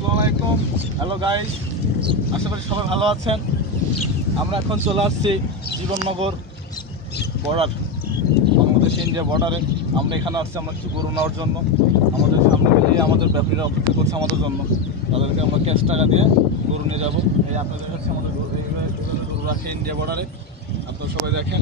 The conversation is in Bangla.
আসসালামু আলাইকুম। হ্যালো গাইস, আশা করি সবাই ভালো আছেন। আমরা এখন চলে আসছি জীবননগর বর্ডার, বাংলাদেশ ইন্ডিয়া বর্ডারে। আমরা এখানে আসছি আমরা কিছু গরু নেওয়ার জন্য। আমাদের সামনে গেলে আমাদের ব্যাপারীরা অপেক্ষা করছে আমাদের জন্য। তাদেরকে আমরা ক্যাশ টাকা দিয়ে গরু নিয়ে যাবো। এই আপনাদের কাছে আমাদের গরু রাখে ইন্ডিয়া বর্ডারে, আপনারা সবাই দেখেন।